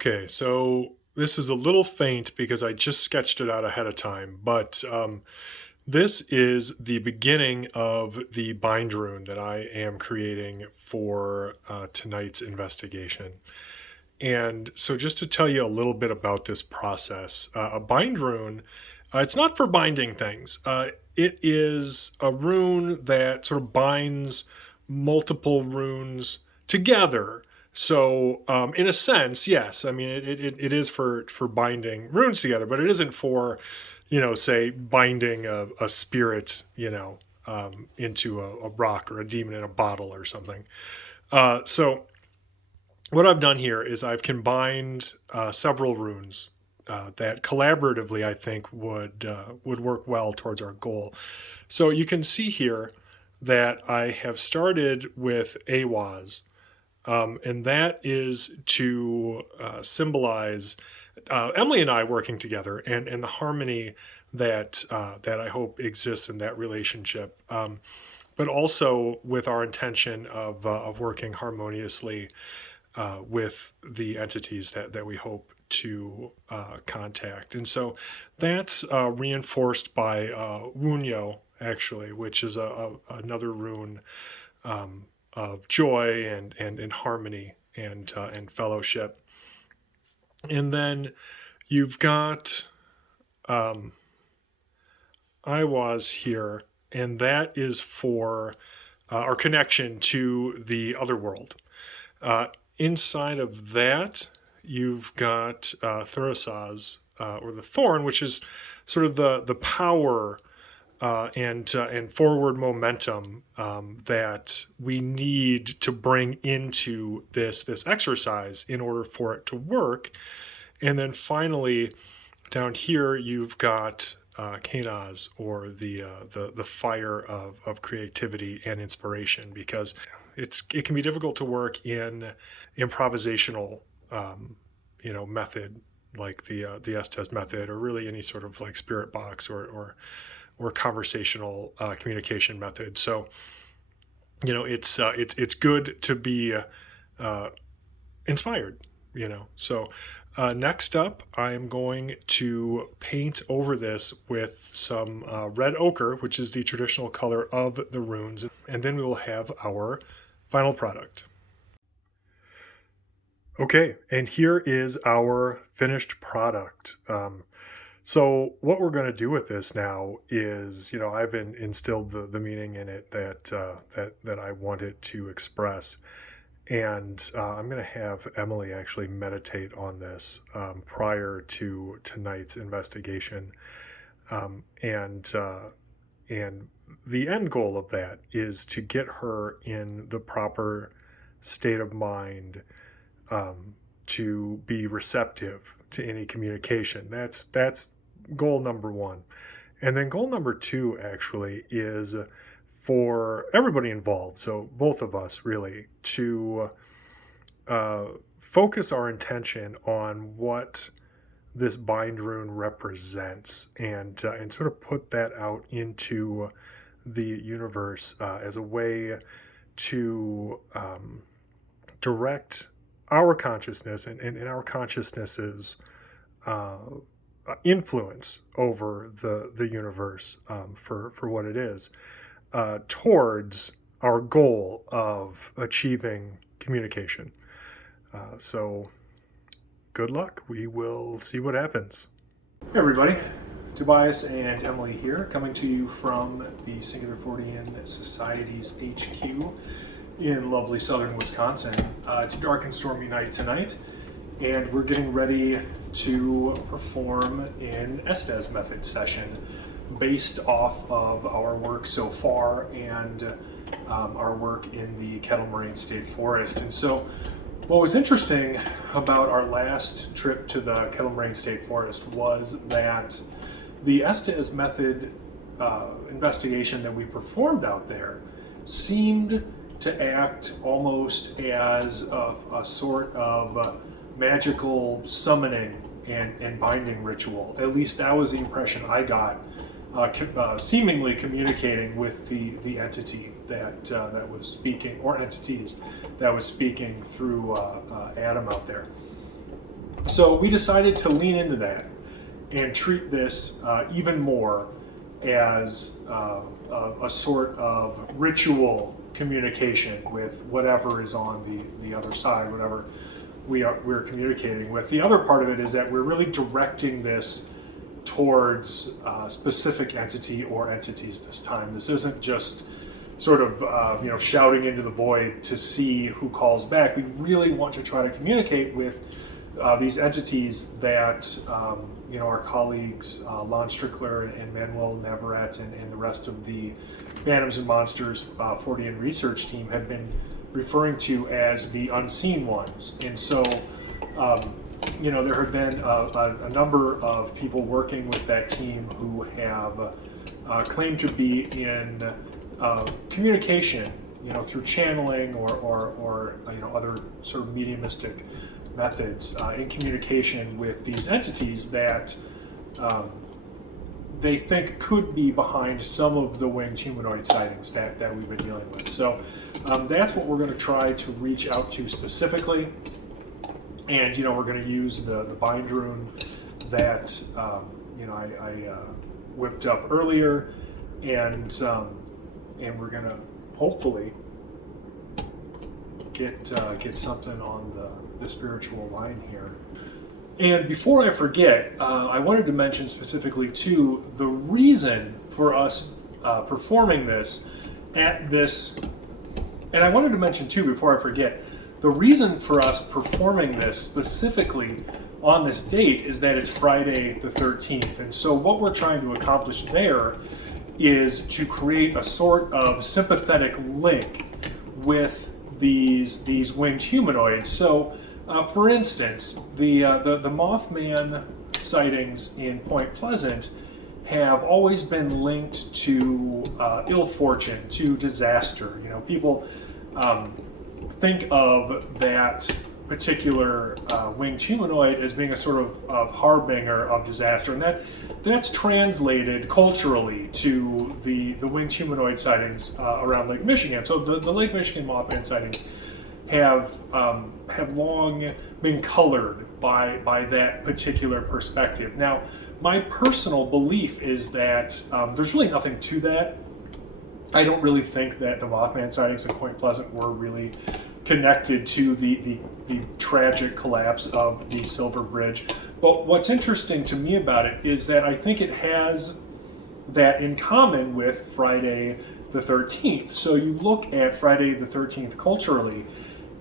Okay, so this is a little faint because I just sketched it out ahead of time, but this is the beginning of the bind rune that I am creating for tonight's investigation. And so, just to tell you a little bit about this process, a bind rune, it's not for binding things. It is a rune that sort of binds multiple runes together. So, in a sense, yes, I mean it is for binding runes together, but it isn't for, say binding a spirit, into a rock or a demon in a bottle or something. So what I've done here is I've combined several runes that collaboratively I think would work well towards our goal. So you can see here that I have started with Awaz, and that is to symbolize Emily and I working together and the harmony that I hope exists in that relationship. But also with our intention of working harmoniously with the entities that we hope to contact. And so that's reinforced by Wunyo, actually, which is another rune of joy and harmony and fellowship. And then you've got Iwaz here, and that is for our connection to the other world. Inside of that, you've got Thurasaz, or the Thorn, which is sort of the power and forward momentum that we need to bring into this exercise in order for it to work. And then finally, down here, you've got Kanaz, or the fire of creativity and inspiration, because it can be difficult to work in improvisational method like the Estes method, or really any sort of like spirit box or conversational communication method. So it's good to be inspired. So next up, I am going to paint over this with some red ochre, which is the traditional color of the runes, and then we will have our final product. Okay, and here is our finished product. So what we're going to do with this now is, I've instilled the meaning in it that I want it to express. And I'm going to have Emily actually meditate on this prior to tonight's investigation. And the end goal of that is to get her in the proper state of mind to be receptive to any communication. That's goal number one. And then goal number two actually is for everybody involved, so both of us really, to focus our intention on what this bind rune represents, and sort of put that out into the universe as a way to direct our consciousness and our consciousness's influence over the universe for what it is, towards our goal of achieving communication. So good luck. We will see what happens. Hey everybody, Tobias and Emily here, coming to you from the Singular Fortean Society's HQ in lovely southern Wisconsin. It's a dark and stormy night tonight, and we're getting ready to perform an Estes Method Session based off of our work so far and our work in the Kettle Moraine State Forest. And so what was interesting about our last trip to the Kettle Moraine State Forest was that the Estes Method investigation that we performed out there seemed to act almost as a sort of magical summoning and binding ritual. At least that was the impression I got, seemingly communicating with the entity that was speaking, or entities that was speaking through Adam out there. So we decided to lean into that and treat this even more as a sort of ritual communication with whatever is on the other side, whatever we're communicating with. The other part of it is that we're really directing this towards a specific entity or entities this time. This isn't just sort of shouting into the void to see who calls back. We really want to try to communicate with these entities that our colleagues Lon Strickler and Manuel Navarrete and the rest of the Phantoms and Monsters 40N research team have been referring to as the unseen ones. And so there have been a number of people working with that team who have claimed to be in communication, through channeling or other sort of mediumistic methods in communication with these entities that they think could be behind some of the winged humanoid sightings that we've been dealing with. So that's what we're going to try to reach out to specifically. And, we're going to use the bind rune that, I whipped up earlier. And we're going to hopefully get something on the spiritual line here. And before I forget, I wanted to mention specifically, too, the reason for us performing this at this, and I wanted to mention, too, before I forget, the reason for us performing this specifically on this date is that it's Friday the 13th. And so what we're trying to accomplish there is to create a sort of sympathetic link with these winged humanoids. So, for instance, the Mothman sightings in Point Pleasant have always been linked to ill fortune, to disaster. People think of that particular winged humanoid as being a sort of harbinger of disaster, and that's translated culturally to the winged humanoid sightings around Lake Michigan. So the Lake Michigan Mothman sightings have long been colored by that particular perspective. Now, my personal belief is that there's really nothing to that. I don't really think that the Mothman sightings in Point Pleasant were really connected to the tragic collapse of the Silver Bridge. But what's interesting to me about it is that I think it has that in common with Friday the 13th. So you look at Friday the 13th culturally,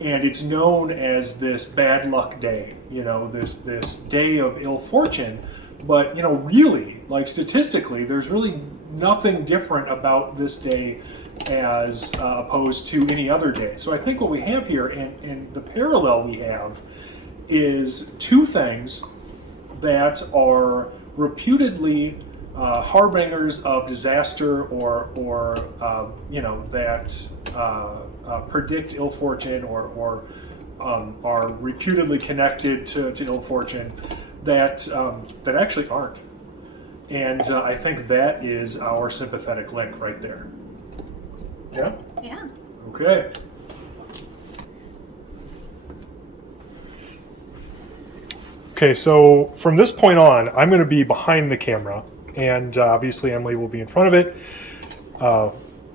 and it's known as this bad luck day, this day of ill fortune. But, really, like statistically, there's really nothing different about this day as opposed to any other day. So I think what we have here, and the parallel we have, is two things that are reputedly harbingers of disaster or that predict ill fortune or are reputedly connected to ill fortune that actually aren't. And I think that is our sympathetic link right there. Yeah? Yeah. Okay. Okay, so from this point on, I'm going to be behind the camera, and obviously Emily will be in front of it,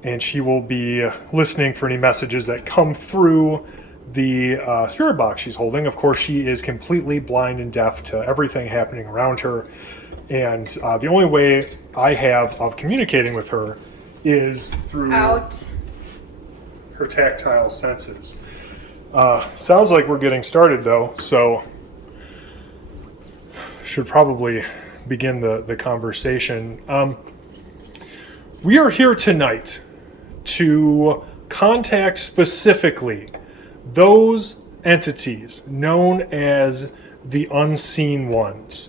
and she will be listening for any messages that come through the spirit box she's holding. Of course, she is completely blind and deaf to everything happening around her, and the only way I have of communicating with her is through her tactile senses. Sounds like we're getting started, though, so should probably begin the conversation. We are here tonight to contact specifically those entities known as the unseen ones.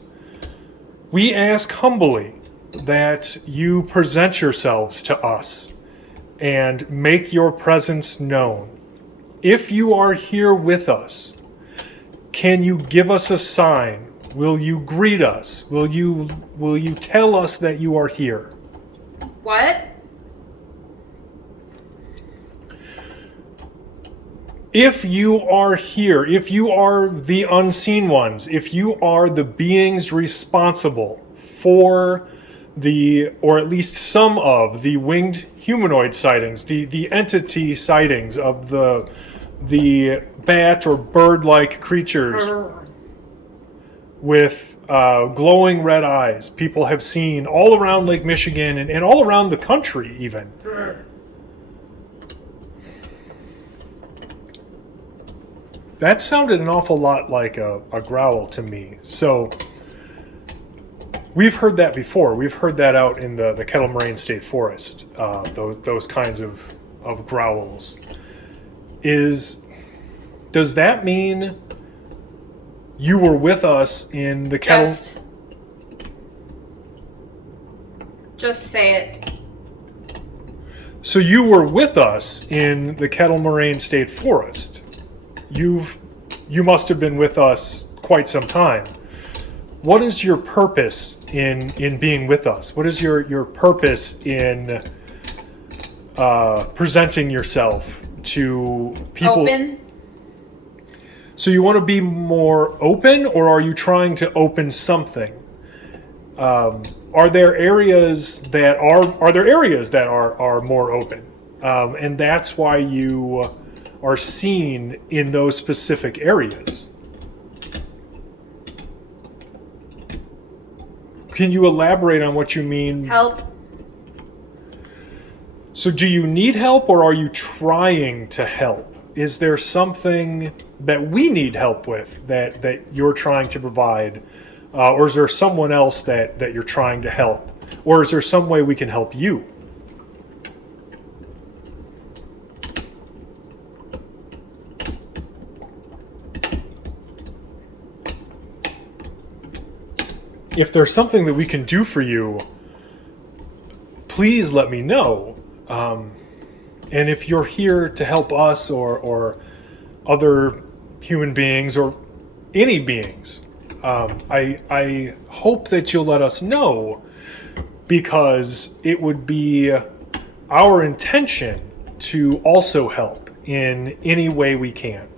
We ask humbly that you present yourselves to us and make your presence known. If you are here with us, can you give us a sign? Will you greet us? Will you tell us that you are here? What? if you are here, if you are the unseen ones, if you are the beings responsible for or at least some of the winged humanoid sightings, the entity sightings of the bat or bird-like creatures with glowing red eyes people have seen all around Lake Michigan and all around the country even. That sounded an awful lot like a growl to me. So we've heard that before. We've heard that out in the Kettle Moraine State Forest, those kinds of growls. Does that mean you were with us in the Kettle? Just say it. So you were with us in the Kettle Moraine State Forest. You must have been with us quite some time. What is your purpose in being with us? What is your purpose in presenting yourself to people? Open. So you want to be more open, or are you trying to open something? Are there areas that are more open, and that's why you are seen in those specific areas? Can you elaborate on what you mean? Help. So do you need help, or are you trying to help? Is there something that we need help with that you're trying to provide? Or is there someone else that you're trying to help? Or is there some way we can help you? If there's something that we can do for you, please let me know. And if you're here to help us or other human beings or any beings, I hope that you'll let us know, because it would be our intention to also help in any way we can.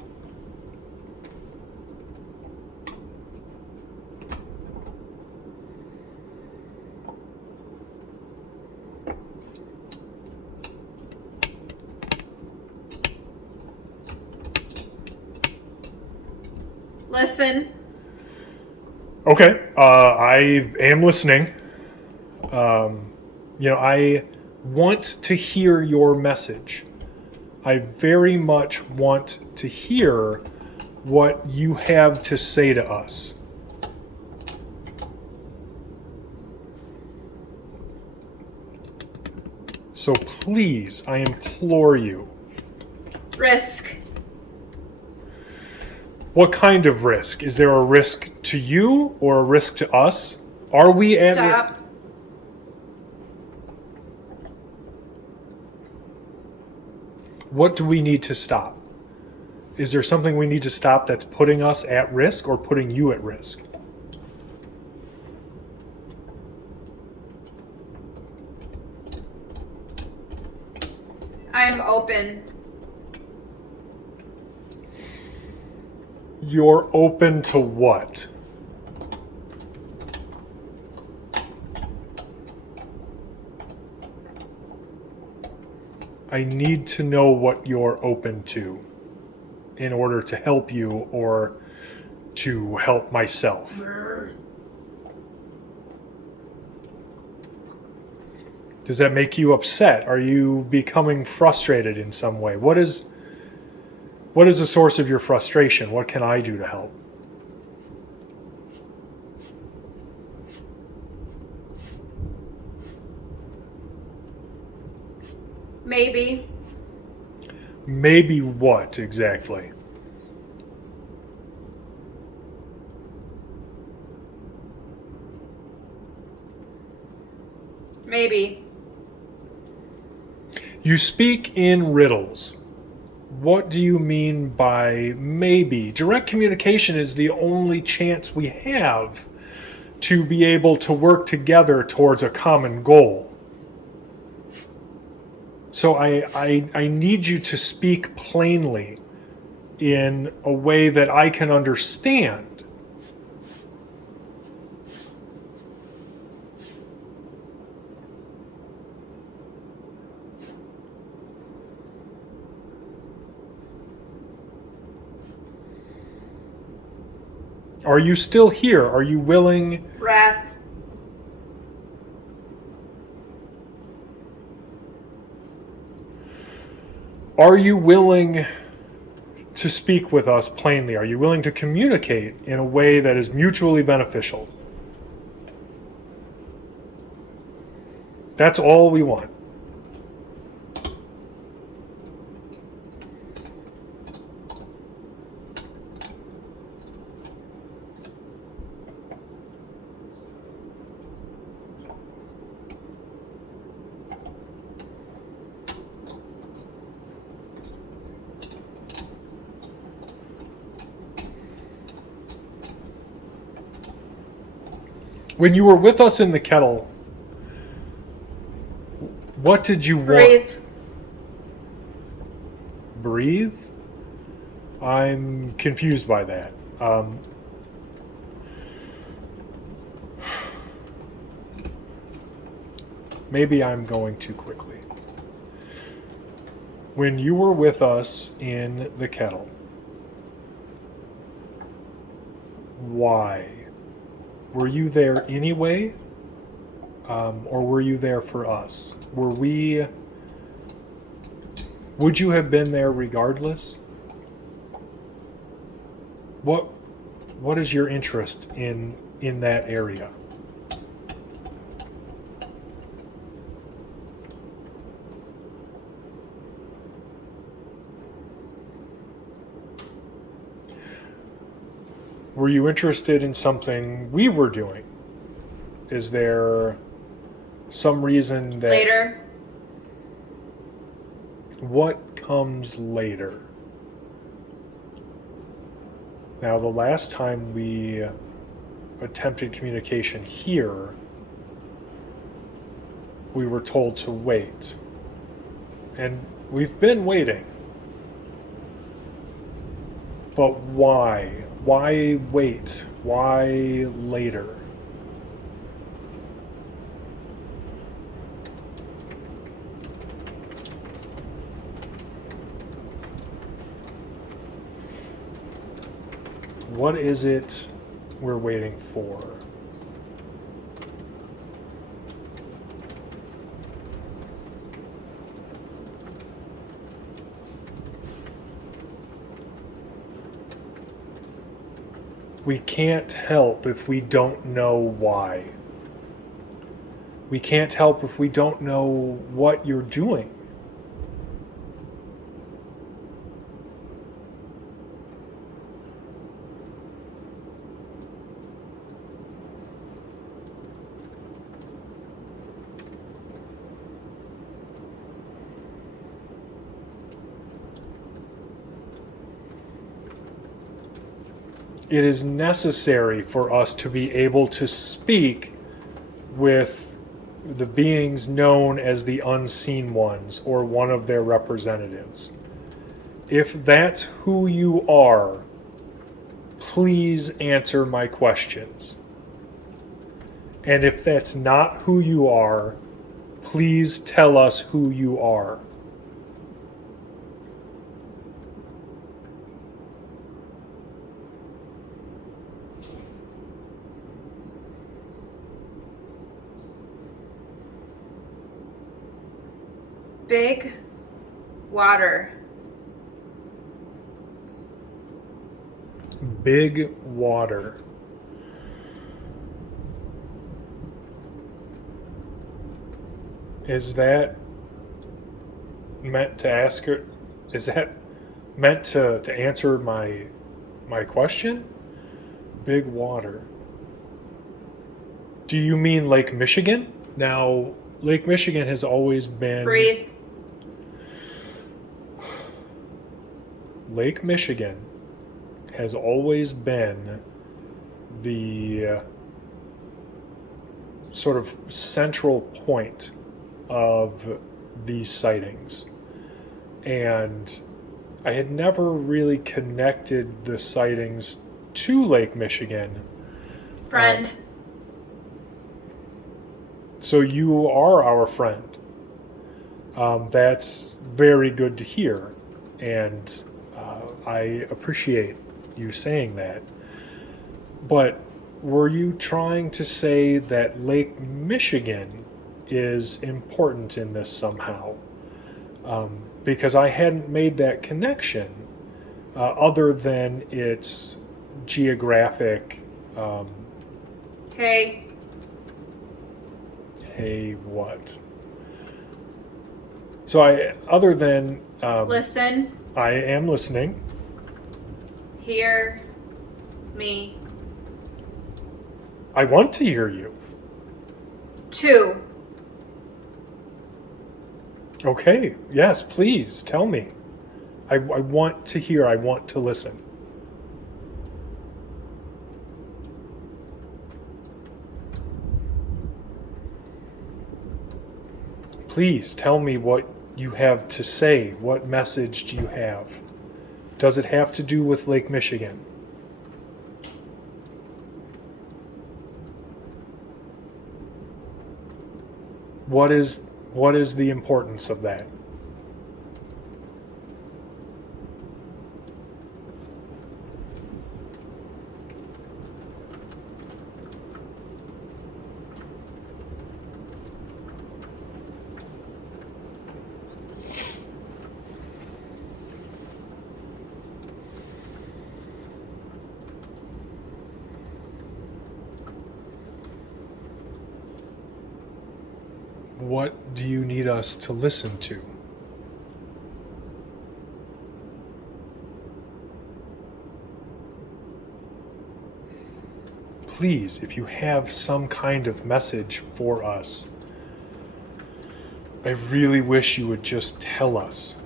Listen. Okay, I am listening. I want to hear your message. I very much want to hear what you have to say to us. So please, I implore you. Risk. What kind of risk? Is there a risk to you or a risk to us? Are we at... Stop. What do we need to stop? Is there something we need to stop that's putting us at risk or putting you at risk? I'm open. You're open to what? I need to know what you're open to in order to help you or to help myself. Does that make you upset? Are you becoming frustrated in some way? What is the source of your frustration? What can I do to help? Maybe. Maybe what exactly? Maybe. You speak in riddles. What do you mean by maybe? Direct communication is the only chance we have to be able to work together towards a common goal. So I need you to speak plainly in a way that I can understand. Are you still here? Are you willing? Wrath. Are you willing to speak with us plainly? Are you willing to communicate in a way that is mutually beneficial? That's all we want. When you were with us in the kettle, what did you Breathe. want? Breathe? I'm confused by that. Maybe I'm going too quickly. When you were with us in the kettle, why? Were you there anyway? Or were you there for us? Would you have been there regardless? What is your interest in that area? Were you interested in something we were doing? Is there some reason that... Later. What comes later? Now, the last time we attempted communication here, we were told to wait. And we've been waiting. But why? Why wait? Why later? What is it we're waiting for? We can't help if we don't know why. We can't help if we don't know what you're doing. It is necessary for us to be able to speak with the beings known as the unseen ones or one of their representatives. If that's who you are, please answer my questions. And if that's not who you are, please tell us who you are. Big water. Big water. Is that meant to ask her? Is that meant to answer my question? Big water. Do you mean Lake Michigan? Now, Lake Michigan has always been... Breathe. Lake Michigan has always been the sort of central point of these sightings. And I had never really connected the sightings to Lake Michigan. Friend. So you are our friend. That's very good to hear, and I appreciate you saying that. But were you trying to say that Lake Michigan is important in this somehow? Because I hadn't made that connection other than its geographic. Hey. Hey, what? So other than. Listen. I am listening. Hear me. I want to hear you. 2. Okay, yes, please tell me. I want to hear, I want to listen. Please tell me what you have to say. What message do you have? Does it have to do with Lake Michigan? What is the importance of that? What do you need us to listen to? Please, if you have some kind of message for us, I really wish you would just tell us.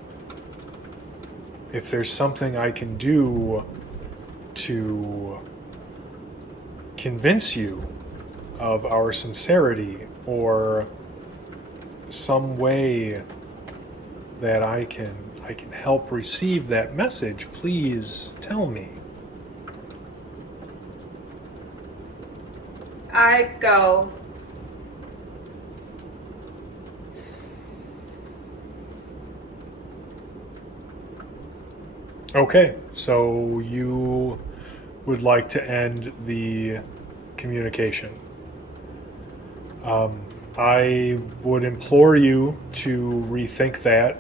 If there's something I can do to convince you of our sincerity, or some way that I can help receive that message, please tell me. I go. Okay, so you would like to end the communication. I would implore you to rethink that,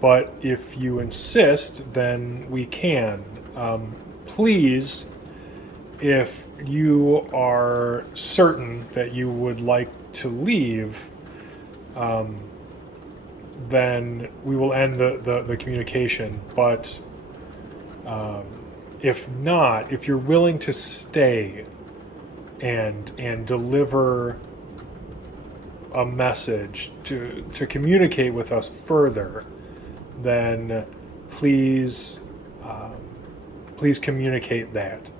but if you insist, then we can. Please, if you are certain that you would like to leave, then we will end the communication. But if not, if you're willing to stay and deliver a message to communicate with us further, then please please communicate that.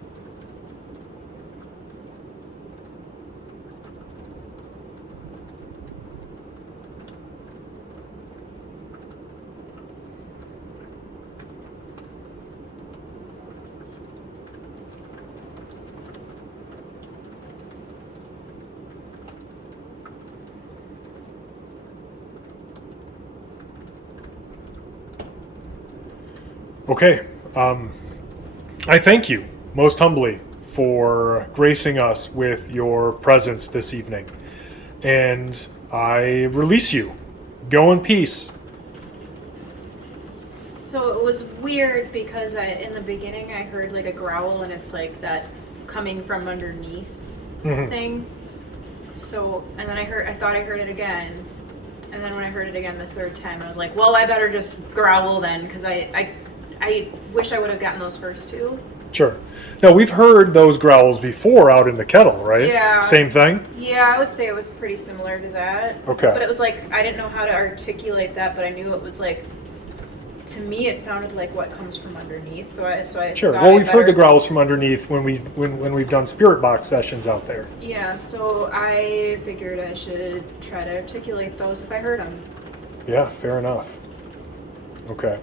Okay, I thank you most humbly for gracing us with your presence this evening, and I release you. Go in peace. So it was weird because in the beginning I heard like a growl, and it's like that coming from underneath thing. So, and then I thought I heard it again. And then when I heard it again the third time, I was like, well, I better just growl then, because I wish I would have gotten those first two. Sure. Now, we've heard those growls before out in the kettle, right? Yeah. Same thing? Yeah, I would say it was pretty similar to that. Okay. But it was like, I didn't know how to articulate that, but I knew it was like, to me, it sounded like what comes from underneath. So I Sure. thought Well, I we've heard the better- growls from underneath when we've done spirit box sessions out there. Yeah, so I figured I should try to articulate those if I heard them. Yeah, fair enough. Okay.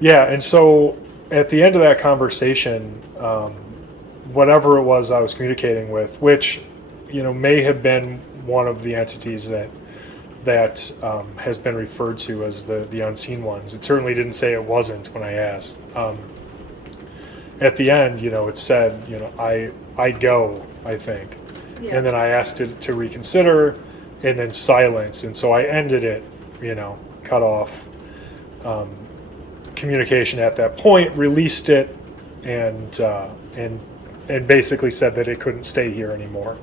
Yeah, and so at the end of that conversation, whatever it was I was communicating with, which may have been one of the entities that has been referred to as the unseen ones. It certainly didn't say it wasn't when I asked. At the end, it said, I go, I think. Yeah. And then I asked it to reconsider, and then silence. And so I ended it, cut off communication at that point, released it, and basically said that it couldn't stay here anymore.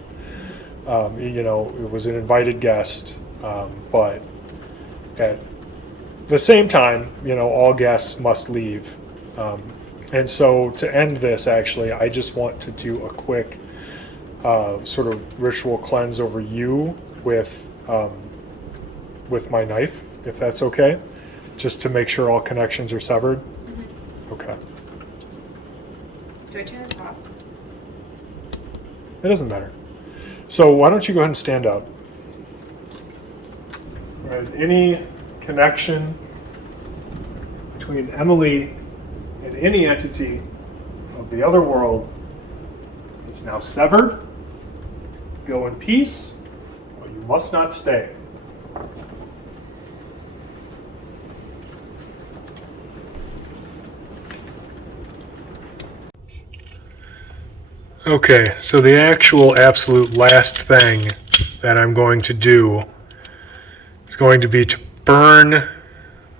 It was an invited guest, but at the same time, all guests must leave. And so to end this, actually, I just want to do a quick sort of ritual cleanse over you with my knife, if that's okay, just to make sure all connections are severed. Mm-hmm. Okay. Do I turn this off? It doesn't matter. So why don't you go ahead and stand up? All right. Any connection between Emily and any entity of the other world is now severed. Go in peace, but you must not stay. Okay, so the actual absolute last thing that I'm going to do is going to be to burn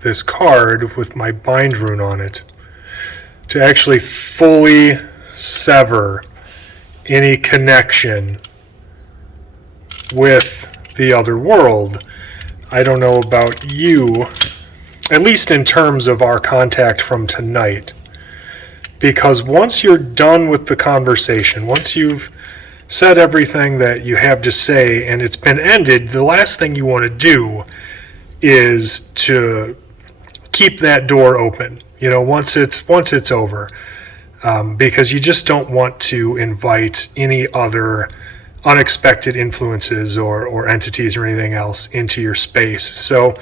this card with my bind rune on it to actually fully sever any connection with the other world. I don't know about you, at least in terms of our contact from tonight. Because once you're done with the conversation, once you've said everything that you have to say and it's been ended, the last thing you want to do is to keep that door open, once it's over, because you just don't want to invite any other unexpected influences or entities or anything else into your space. So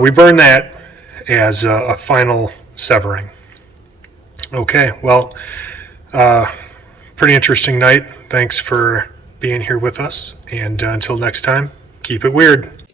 we burn that as a final severing. Okay, well, pretty interesting night. Thanks for being here with us, and until next time, keep it weird.